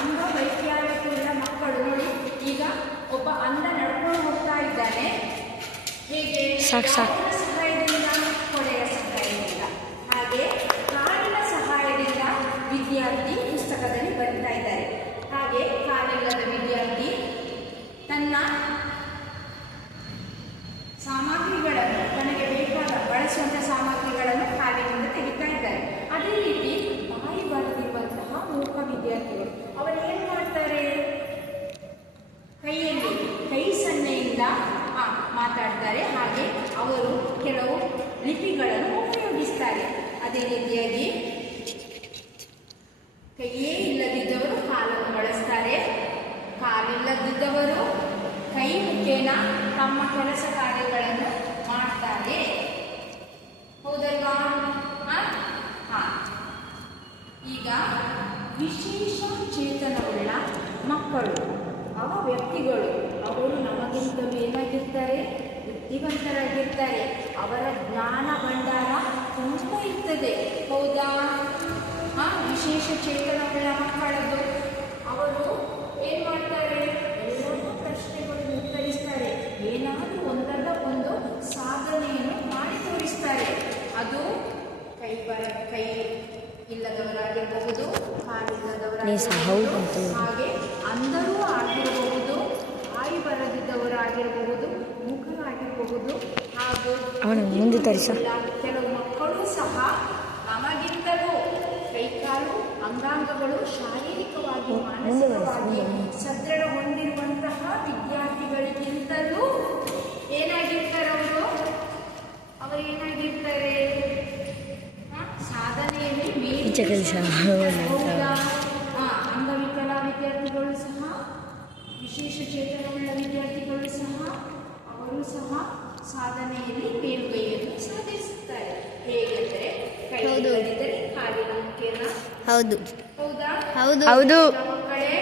ಅಂಗವೈಕಲ್ಯತೆಯುಳ್ಳ ಮಕ್ಕಳು ನೋಡಿ, ಈಗ ಒಬ್ಬ ಅಂಧ ನಡ್ಕೊಂಡು ಹೋಗ್ತಾ ಇದ್ದಾನೆ. ಹೇಗೆ? ಸಹಾಯದಿಂದ, ಕೊಡೆಯ ಸಹಾಯದಿಂದ. ಹಾಗೆ ಕಾಲಿನ ಸಹಾಯದಿಂದ ವಿದ್ಯಾರ್ಥಿ ಪುಸ್ತಕದಲ್ಲಿ ಬರೀತಾ ಇದ್ದಾರೆ. ಹಾಗೆ ಕಾಲಿಲ್ಲದ ವಿದ್ಯಾರ್ಥಿ ತನ್ನ ಸಾಮಗ್ರಿಗಳನ್ನು, ತನಗೆ ಬೇಕಾದ ಬಳಸುವಂಥ ಸಾಮಗ್ರಿಗಳನ್ನು ಕಾಲಿನಿಂದ ತೆಗಿತಾ ಇದ್ದಾರೆ. ಅದೇ ರೀತಿ ಬಾಯಿ ಬರೆದಿರುವಂತಹ ಮೂಕ ವಿದ್ಯಾರ್ಥಿಗಳು ಅವರು ಏನು ಮಾಡ್ತಾರೆ? ಕೈಯಲ್ಲಿ ಕೈ ಸನ್ನೆಯಿಂದ ಮಾತಾಡ್ತಾರೆ. ಹಾಗೆ ಅವರು ಕೆಲವು ಲಿಪಿಗಳನ್ನು ಉಪಯೋಗಿಸ್ತಾರೆ. ಅದೇ ರೀತಿಯಾಗಿ ಕೈಯೇ ಇಲ್ಲದಿದ್ದವರು ಕಾಲನ್ನು ಬಳಸ್ತಾರೆ. ಕಾಲಿಲ್ಲದಿದ್ದವರು ಕೈ ಮುಖೇನ ತಮ್ಮ ಕೆಲಸ ಕಾರ್ಯಗಳನ್ನು ಮಾಡ್ತಾರೆ. ಹೌದಲ್ವಾ? ಈಗ ವಿಶೇಷ ಚೇತನವುಳ್ಳ ಮಕ್ಕಳು, ವ್ಯಕ್ತಿಗಳು, ಅವರು ನಮಗಿಂತಲೂ ಏನಾಗಿರ್ತಾರೆ? ಬುದ್ಧಿವಂತರಾಗಿರ್ತಾರೆ. ಅವರ ಜ್ಞಾನ ಭಂಡಾರ ತುಂಬ ಇರ್ತದೆ. ಹೌದಾ? ವಿಶೇಷ ಚೇತನವುಳ್ಳ ಮಕ್ಕಳದ್ದು ಅವರು ಏನು ಮಾಡ್ತಾರೆ? ಎಲ್ಲರೂ ಪ್ರಶ್ನೆಗಳನ್ನು ಉತ್ತರಿಸ್ತಾರೆ. ಏನಾದರೂ ಒಂದಲ್ಲ ಒಂದು ಸಾಧನೆಯನ್ನು ಮಾಡಿ ತೋರಿಸ್ತಾರೆ. ಅದು ಕೈ ಇಲ್ಲದವರಾಗಿರಬಹುದು, ಕಾಲಿಲ್ಲದವರಾಗಿರಬಹುದು, ಹಾಗೆ ಅಂಧರೂ ಆಗಿರಬಹುದು, ಬಾಯಿ ಬರದಿದ್ದವರಾಗಿರಬಹುದು, ಮೂಕರಾಗಿರಬಹುದು. ಹಾಗೂ ಕೆಲವು ಮಕ್ಕಳು ಸಹ ನಮಗಿಂತಲೂ ಕೈಕಾಲು ಅಂಗಾಂಗಗಳು ಶಾರೀರಿಕವಾಗಿ, ಮಾನಸಿಕವಾಗಿ ಸದೃಢ ಹೊಂದಿರುವಂತಹ ವಿದ್ಯಾರ್ಥಿಗಳಿಗಿಂತಲೂ ಏನಾಗಿರ್ತಾರೆ? ಅವರು ಏನಾಗಿರ್ತಾರೆ? ಸಾಧನೆಯಲ್ಲಿ ಅಂಗವಿಕಲ ವಿದ್ಯಾರ್ಥಿಗಳು ಸಹ, ವಿಶೇಷ ಚೇತನವುಳ್ಳ ವಿದ್ಯಾರ್ಥಿಗಳು ಸಹ, ಅವರು ಸಹ ಸಾಧನೆಯಲ್ಲಿ ಮೇಲುಗೈಯನ್ನು ಸಾಧಿಸುತ್ತಾರೆ. ಹೇಗೆಂದರೆ ಕೈ ಇಲ್ಲದಿದ್ದರೆ ಕಾಲಿನ ಮುಖೇನ. ಹೌದು. ಹೌದಾ? ಹೌದು. ಮಕ್ಕಳೇ